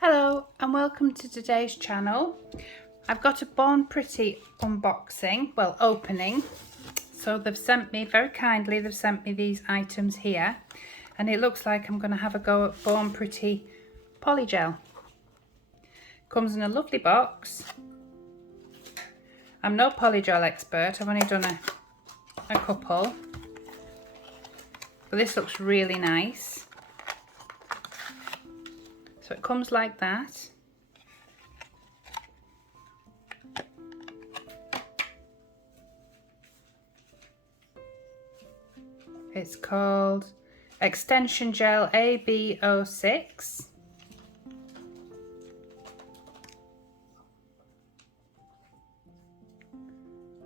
Hello and welcome to today's channel. I've got a Born Pretty unboxing, well opening. So they've sent me, very kindly, they've sent me these items here. And it looks like I'm going to have a go at Born Pretty Polygel. Comes in a lovely box. I'm no polygel expert, I've only done a couple. But this looks really nice. So it comes like that. It's called Extension Gel AB06.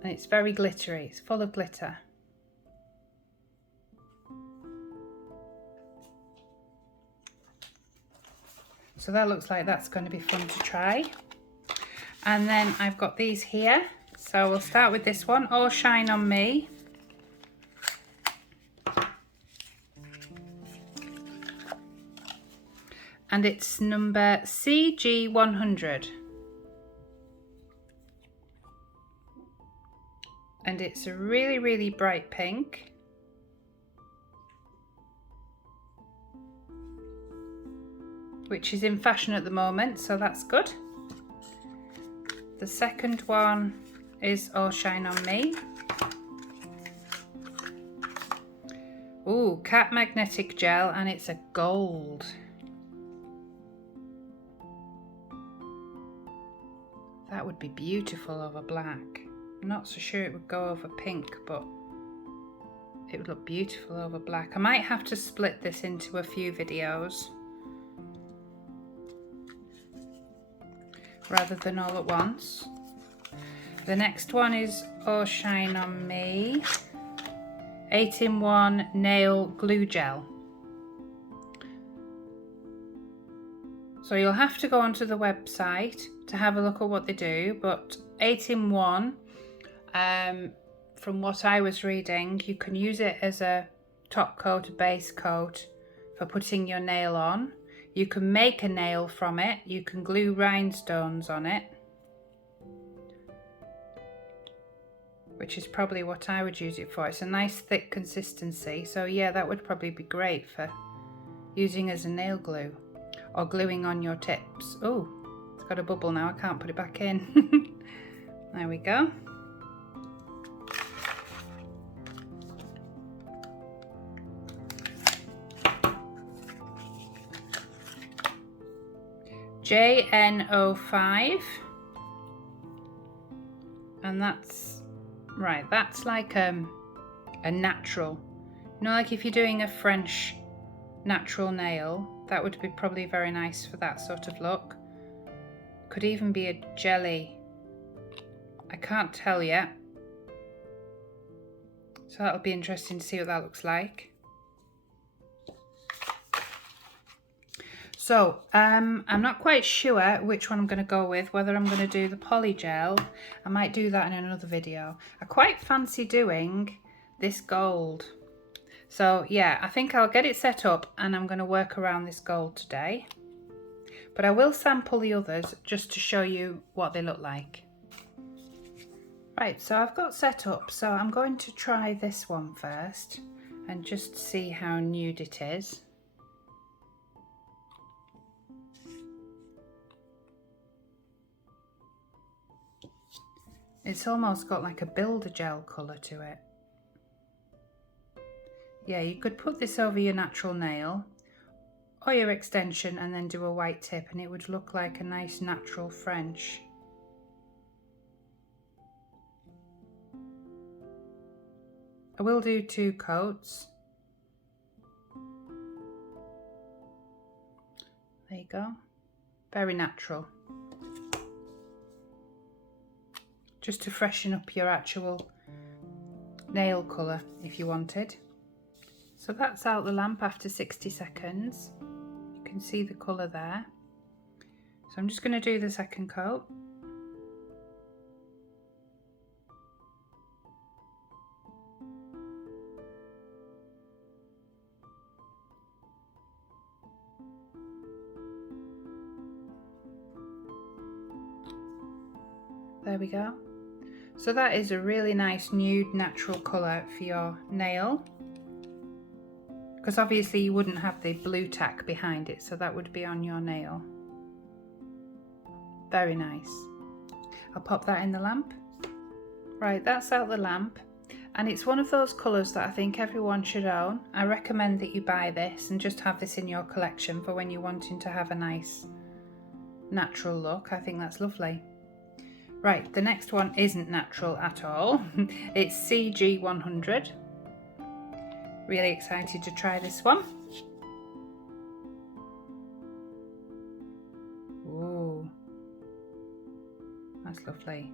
And it's very glittery, it's full of glitter. So that looks like that's going to be fun to try. And then I've got these here. So we'll start with this one, All Shine On Me. And it's number CG100. And it's a really, really bright pink. Which is in fashion at the moment, so that's good. The second one is All Shine On Me. Ooh, Cat Magnetic Gel, and it's a gold. That would be beautiful over black. I'm not so sure it would go over pink, but it would look beautiful over black. I might have to split this into a few videos rather than all at once. The next one is All Shine On Me 8-in-1 Nail Glue Gel. So you'll have to go onto the website to have a look at what they do, but 8-in-1, from what I was reading, you can use it as a top coat, a base coat for putting your nail on. You can make a nail from it, you can glue rhinestones on it, which is probably what I would use it for. It's a nice thick consistency, so yeah, that would probably be great for using as a nail glue or gluing on your tips. Oh, it's got a bubble now, I can't put it back in. There we go. JN05, and that's right, that's like a natural, you know, like if you're doing a French natural nail, that would be probably very nice for that sort of look. Could even be a jelly, I can't tell yet, so that'll be interesting to see what that looks like. So I'm not quite sure which one I'm going to go with, whether I'm going to do the polygel. I might do that in another video. I quite fancy doing this gold. So yeah, I think I'll get it set up and I'm going to work around this gold today. But I will sample the others just to show you what they look like. Right, so I've got set up, so I'm going to try this one first and just see how nude it is. It's almost got like a builder gel colour to it. Yeah, you could put this over your natural nail or your extension and then do a white tip and it would look like a nice natural French. I will do 2 coats. There you go. Very natural. Just to freshen up your actual nail colour if you wanted. So that's out the lamp after 60 seconds. You can see the colour there. So I'm just going to do the second coat. There we go. So that is a really nice nude natural colour for your nail, because obviously you wouldn't have the blue tack behind it, so that would be on your nail. Very nice. I'll pop that in the lamp. Right, that's out the lamp, and it's one of those colours that I think everyone should own. I recommend that you buy this and just have this in your collection for when you're wanting to have a nice natural look. I think that's lovely. Right, the next one isn't natural at all. It's CG100. Really excited to try this one. Ooh, that's lovely.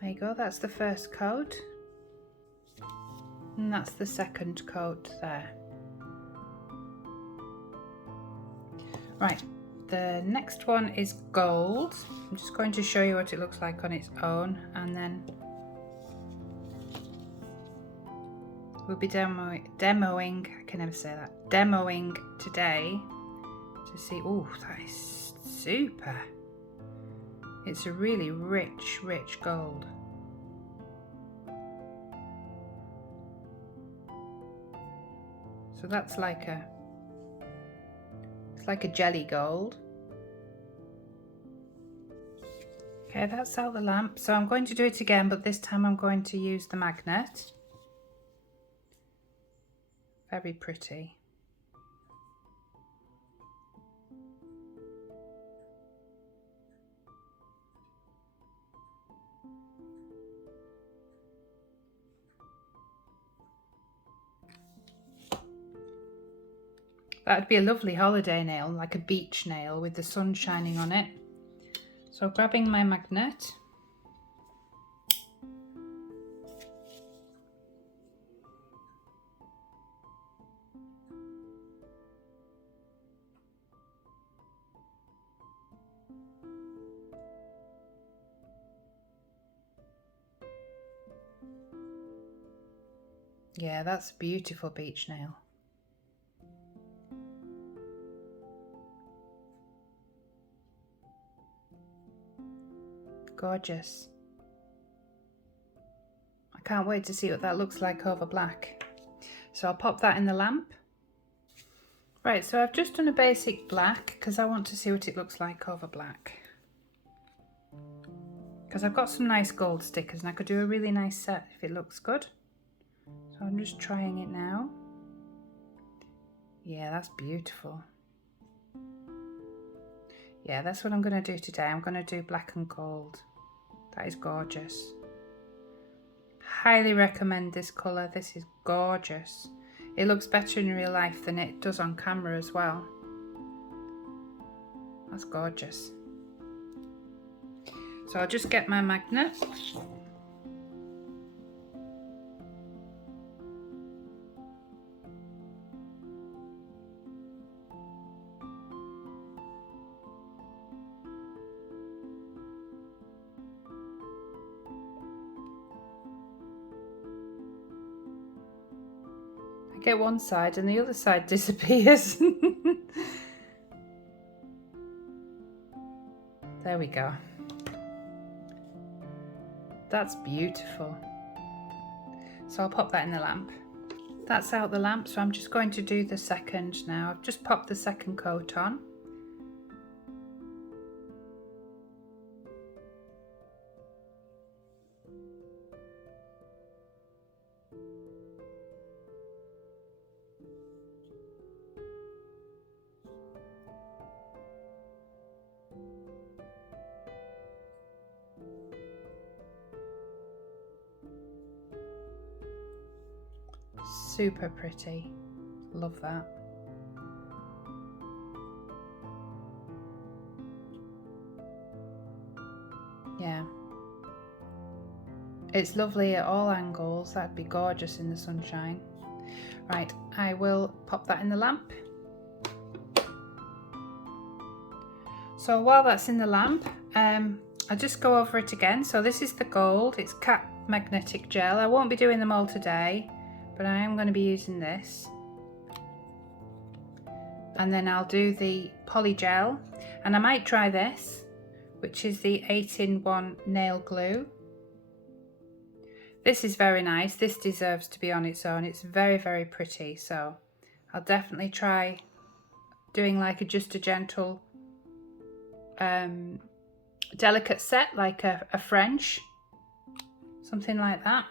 There you go, that's the first coat. And that's the second coat there. Right, the next one is gold. I'm just going to show you what it looks like on its own, and then we'll be demoing, I can never say that, demoing today to see. Oh, that is super. It's a really rich gold. So that's like a, it's like a jelly gold. Okay, that's out the lamp. So I'm going to do it again, but this time I'm going to use the magnet. Very pretty. That would be a lovely holiday nail, like a beach nail with the sun shining on it. So grabbing my magnet. Yeah, that's a beautiful beach nail. Gorgeous. I can't wait to see what that looks like over black. So I'll pop that in the lamp. Right, so I've just done a basic black because I want to see what it looks like over black. Because I've got some nice gold stickers and I could do a really nice set if it looks good. So I'm just trying it now. Yeah, that's beautiful. Yeah, that's what I'm going to do today. I'm going to do black and gold. That is gorgeous. Highly recommend this colour. This is gorgeous. It looks better in real life than it does on camera as well. That's gorgeous. So I'll just get my magnet. Get one side and the other side disappears. There we go. That's beautiful. So I'll pop that in the lamp. That's out the lamp, so I'm just going to do the second now. I've just popped the second coat on. Super pretty. Love that. Yeah. It's lovely at all angles. That'd be gorgeous in the sunshine. Right, I will pop that in the lamp. So while that's in the lamp, I'll just go over it again. So this is the gold, it's cat magnetic gel. I won't be doing them all today, but I am going to be using this. And then I'll do the poly gel, and I might try this, which is the 8-in-1 nail glue. This is very nice. This deserves to be on its own. It's very, very pretty. So I'll definitely try doing like just a gentle, delicate set, like a French, something like that.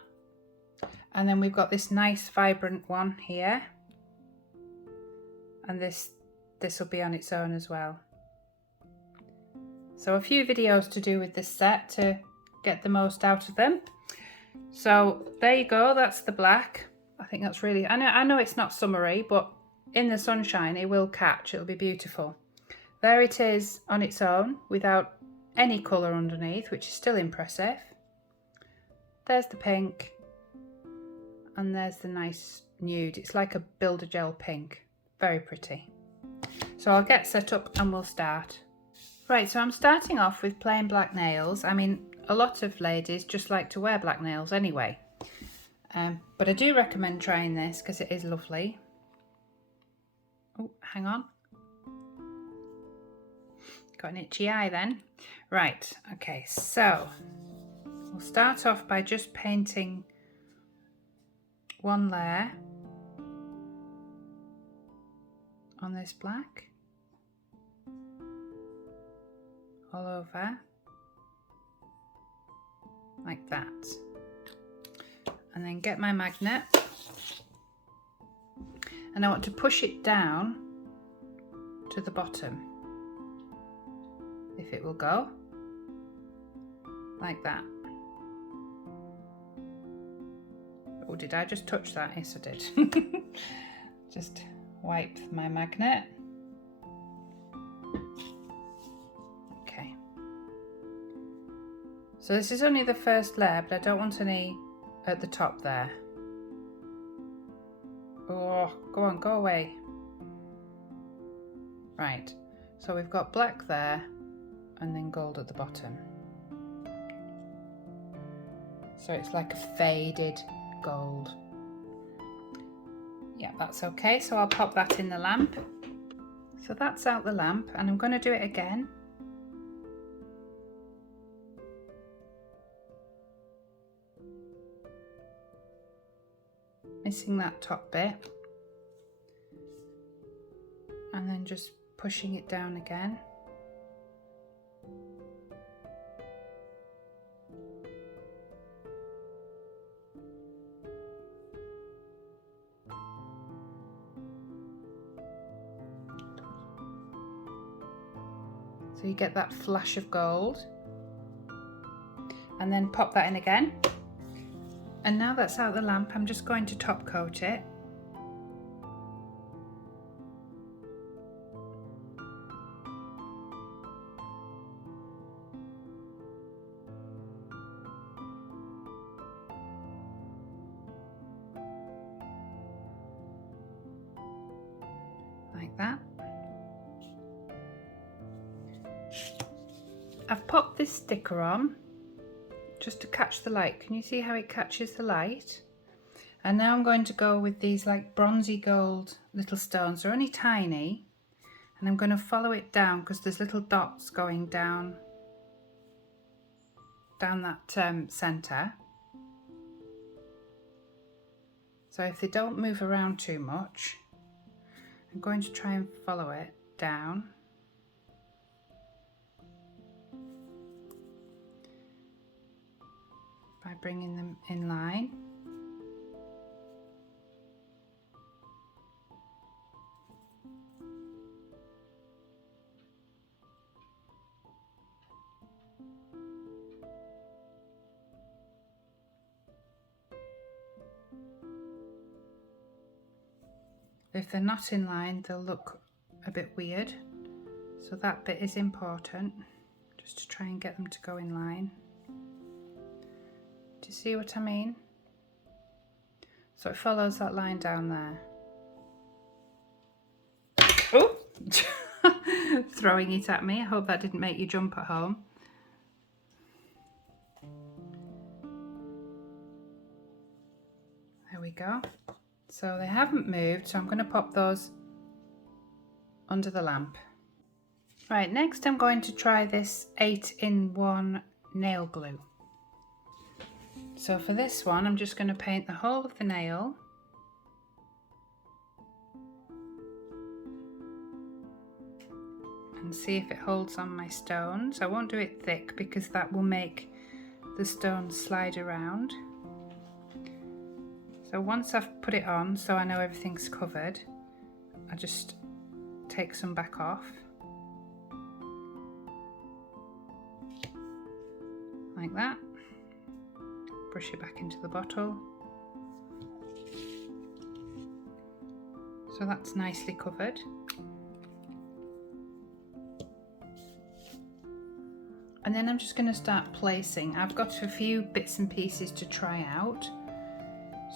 And then we've got this nice vibrant one here. And this will be on its own as well. So a few videos to do with this set to get the most out of them. So there you go, that's the black. I think that's really, I know it's not summery, but in the sunshine it will catch, it'll be beautiful. There it is on its own without any colour underneath, which is still impressive. There's the pink, and there's the nice nude. It's like a builder gel pink, very pretty. So I'll get set up and we'll start. Right, so I'm starting off with plain black nails. I mean, a lot of ladies just like to wear black nails anyway. But I do recommend trying this because it is lovely. Oh, hang on. Got an itchy eye then. Right, okay, so we'll start off by just painting one layer on this black. All over, like that. And then get my magnet, and I want to push it down to the bottom, if it will go, like that. Oh, did I just touch that? Yes, I did. Just wipe my magnet. So this is only the first layer, but I don't want any at the top there. Oh, go on, go away. Right, so we've got black there and then gold at the bottom. So it's like a faded gold. Yeah, that's okay. So I'll pop that in the lamp. So that's out the lamp, and I'm going to do it again. Missing that top bit, and then just pushing it down again. So you get that flash of gold, and then pop that in again. And now that's out the lamp, I'm just going to top coat it. Like that. I've popped this sticker on just to catch the light. Can you see how it catches the light? And now I'm going to go with these like bronzy gold little stones. They're only tiny, and I'm going to follow it down because there's little dots going down that center. So if they don't move around too much, I'm going to try and follow it down. By bringing them in line. If they're not in line, they'll look a bit weird. So that bit is important, just to try and get them to go in line. Do you see what I mean? So it follows that line down there. Oh! throwing it at me. I hope that didn't make you jump at home. There we go. So they haven't moved, so I'm going to pop those under the lamp. Right, next I'm going to try this 8-in-1 nail glue. So for this one, I'm just going to paint the whole of the nail. And see if it holds on my stones. I won't do it thick because that will make the stones slide around. So once I've put it on, so I know everything's covered, I just take some back off. Like that. Brush it back into the bottle. So that's nicely covered. And then I'm just going to start placing. I've got a few bits and pieces to try out.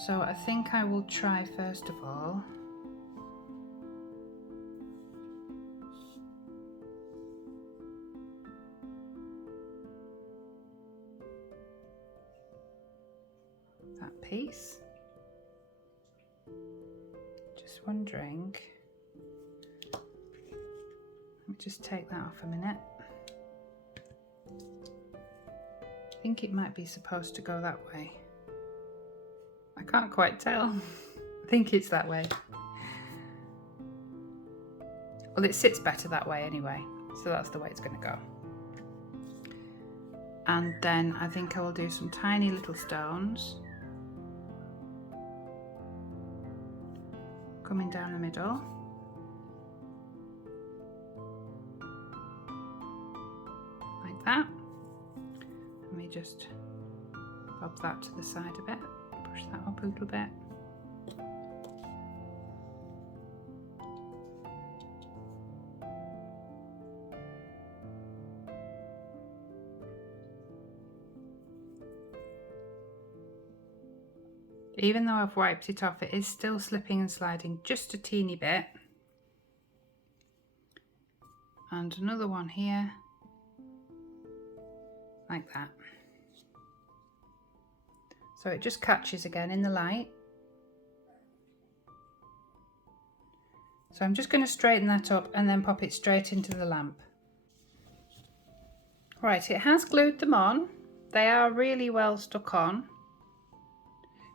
So I think I will try first of all that piece. Just wondering, let me just take that off a minute. I think it might be supposed to go that way. I can't quite tell. I think it's that way. Well, it sits better that way anyway, so that's the way it's going to go. And then I think I will do some tiny little stones coming down the middle. Like that. Let me just bob that to the side a bit. Push that up a little bit. Even though I've wiped it off, it is still slipping and sliding just a teeny bit. And another one here, like that. So it just catches again in the light. So I'm just going to straighten that up and then pop it straight into the lamp. Right, it has glued them on. They are really well stuck on,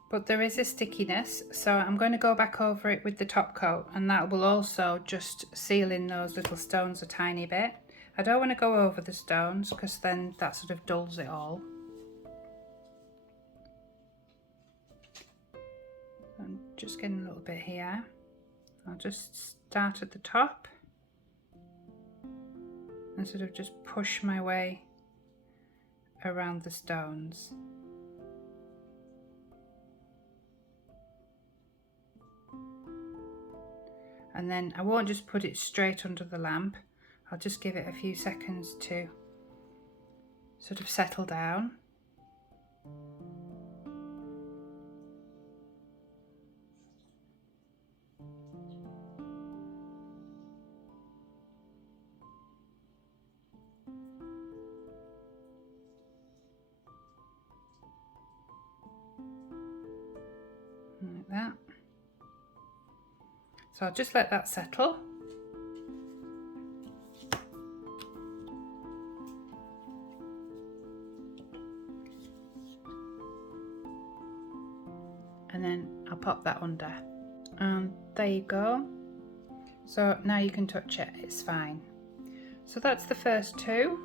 but there is a stickiness, so I'm going to go back over it with the top coat, and that will also just seal in those little stones a tiny bit. I don't want to go over the stones because then that sort of dulls it all. I'm just getting a little bit here. I'll just start at the top and sort of just push my way around the stones. And then I won't just put it straight under the lamp. I'll just give it a few seconds to sort of settle down. Like that. So I'll just let that settle. And then I'll pop that under. And there you go. So now you can touch it, it's fine. So that's the first two.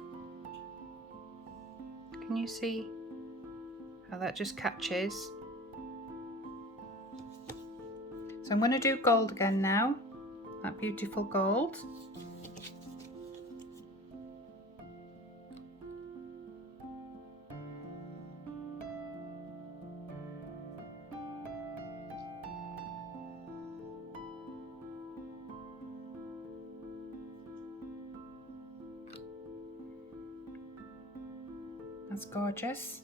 Can you see how that just catches? So I'm going to do gold again now, that beautiful gold. That's gorgeous.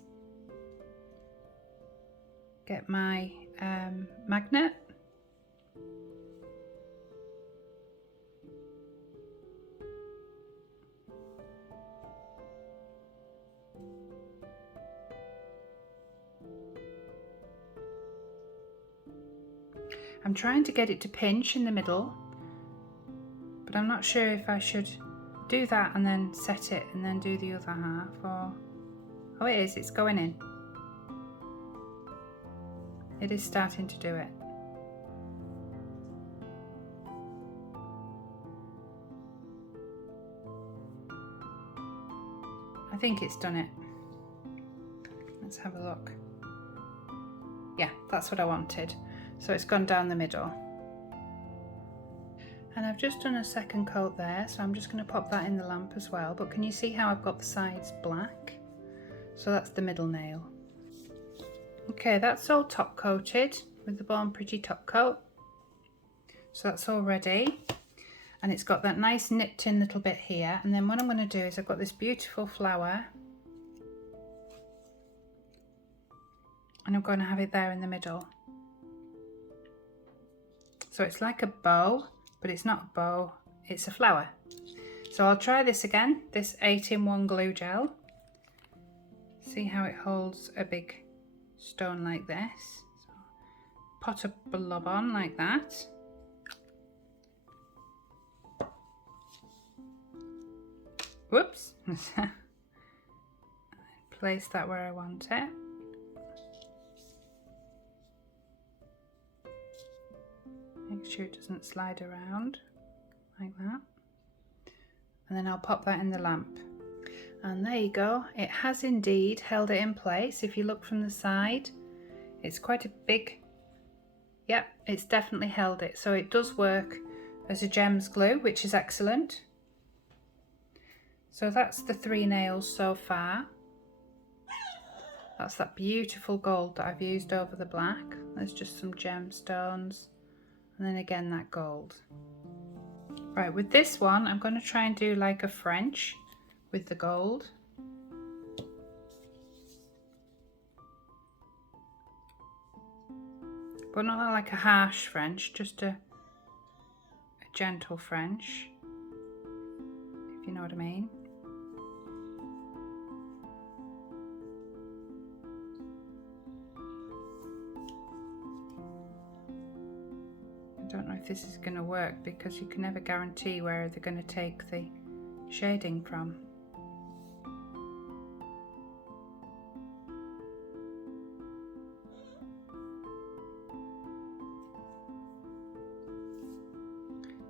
Get my magnet. I'm trying to get it to pinch in the middle, but I'm not sure if I should do that and then set it and then do the other half, or... Oh, it is, it's going in. It is starting to do it. I think it's done it. Let's have a look. Yeah, that's what I wanted. So it's gone down the middle. And I've just done a second coat there, so I'm just going to pop that in the lamp as well. But can you see how I've got the sides black? So that's the middle nail. Okay, that's all top coated with the Born Pretty top coat. So that's all ready. And it's got that nice nipped in little bit here. And then what I'm going to do is I've got this beautiful flower. And I'm going to have it there in the middle. So it's like a bow, but it's not a bow, it's a flower. So I'll try this again, this 8-in-1 glue gel. See how it holds a big stone like this. So pot a blob on like that. Whoops. Place that where I want it. Make sure it doesn't slide around like that. And then I'll pop that in the lamp. And there you go. It has indeed held it in place. If you look from the side, it's quite a big... Yep, it's definitely held it. So it does work as a gems glue, which is excellent. So that's the 3 nails so far. That's that beautiful gold that I've used over the black. There's just some gemstones. And then again that gold. Right, with this one I'm going to try and do like a French with the gold. But not like a harsh French, just a gentle French, if you know what I mean. I don't know if this is going to work because you can never guarantee where they're going to take the shading from.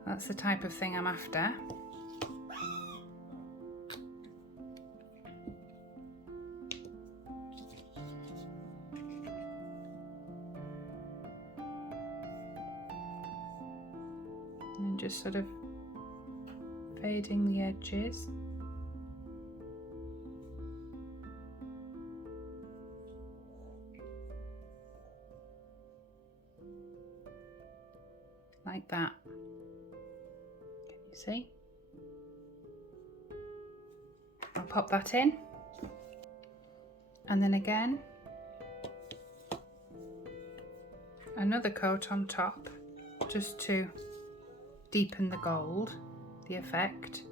That's the type of thing I'm after. And just sort of fading the edges. Like that. Can you see? I'll pop that in. And then again, another coat on top, just to deepen the gold, the effect,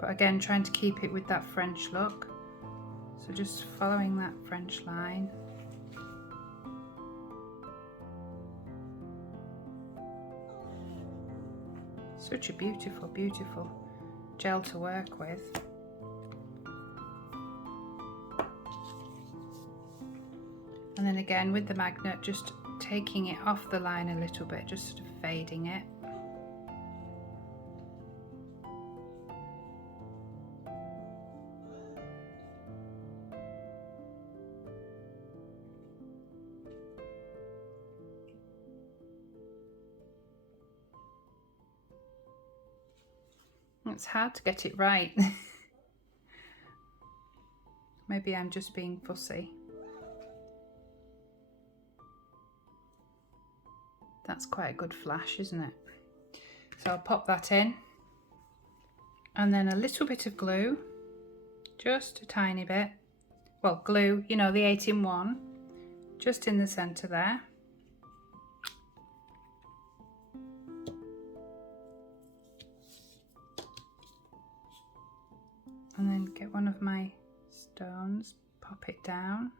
but again trying to keep it with that French look. So just following that French line. Such a beautiful, beautiful gel to work with. And then again with the magnet, just taking it off the line a little bit, just sort of fading it. It's hard to get it right. Maybe I'm just being fussy. That's quite a good flash, isn't it? So I'll pop that in. And then a little bit of glue, just a tiny bit. Well, glue, you know, the 8-in-1, just in the centre there. And then get one of my stones, pop it down.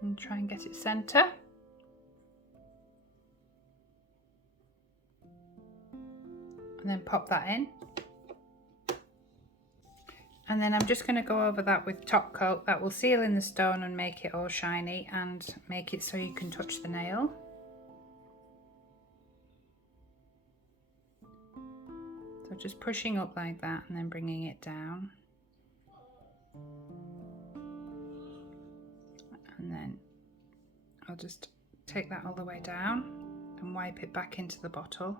And try and get it centre. And then pop that in. And then I'm just going to go over that with top coat. That will seal in the stone and make it all shiny and make it so you can touch the nail. So just pushing up like that and then bringing it down. And then I'll just take that all the way down and wipe it back into the bottle.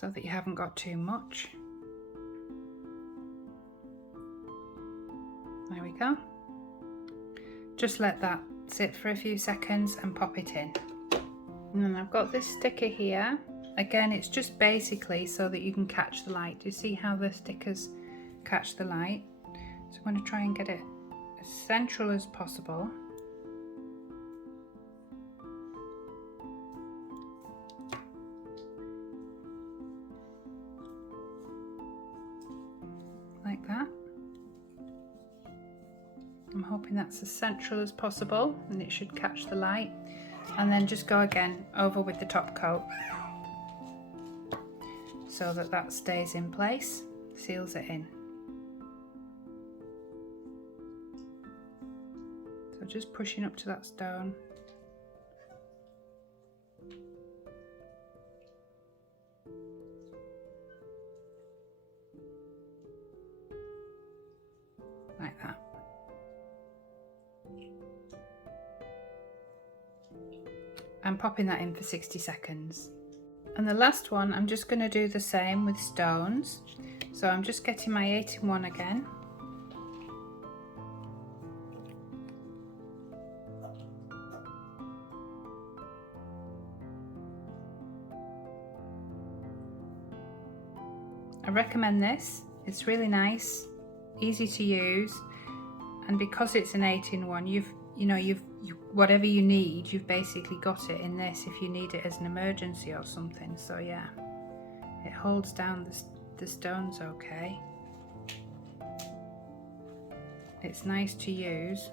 So that you haven't got too much. There we go. Just let that sit for a few seconds and pop it in. And then I've got this sticker here. Again, it's just basically so that you can catch the light. Do you see how the stickers catch the light? So I'm going to try and get it as central as possible. Like that. I'm hoping that's as central as possible and it should catch the light. And then just go again over with the top coat so that that stays in place, seals it in. So just pushing up to that stone. Like that. And popping that in for 60 seconds. And the last one, I'm just going to do the same with stones. So I'm just getting my 8-in-1 again. I recommend this. It's really nice, easy to use, and because it's an 8-in-1, you've whatever you need, you've basically got it in this if you need it as an emergency or something. So yeah, it holds down the stones okay. It's nice to use,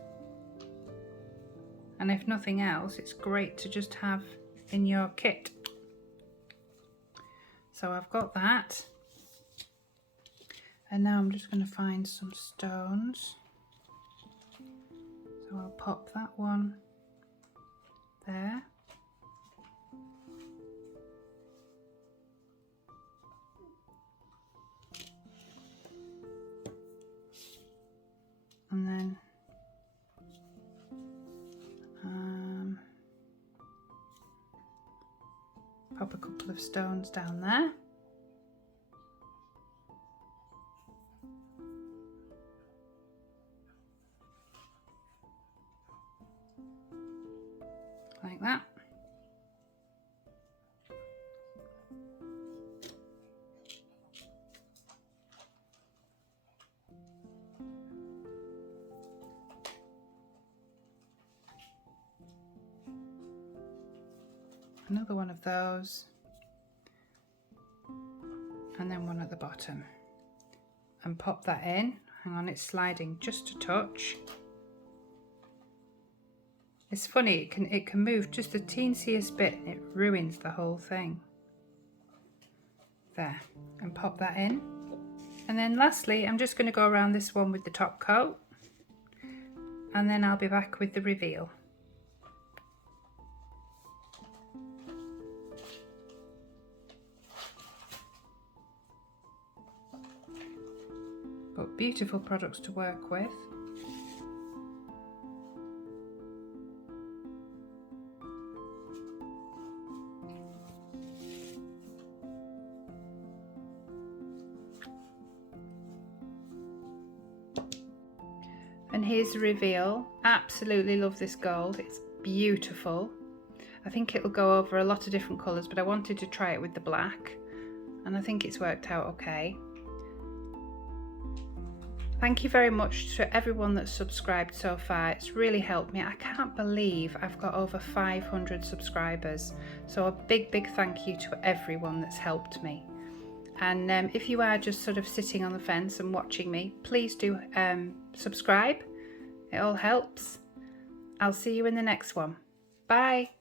and if nothing else, it's great to just have in your kit. So I've got that, and now I'm just going to find some stones. So I'll pop that one there. And then pop a couple of stones down there. Like that. Another one of those, and then one at the bottom, and pop that in. Hang on, it's sliding just a touch. It's funny, it can move just the teensiest bit and it ruins the whole thing. There, and pop that in. And then lastly, I'm just going to go around this one with the top coat, and then I'll be back with the reveal. But beautiful products to work with. And here's the reveal. Absolutely love this gold. It's beautiful. I think it'll go over a lot of different colours, but I wanted to try it with the black, and I think it's worked out okay. Thank you very much to everyone that's subscribed so far. It's really helped me. I can't believe I've got over 500 subscribers. So a big thank you to everyone that's helped me. And if you are just sort of sitting on the fence and watching me, please do subscribe. It all helps. I'll see you in the next one. Bye.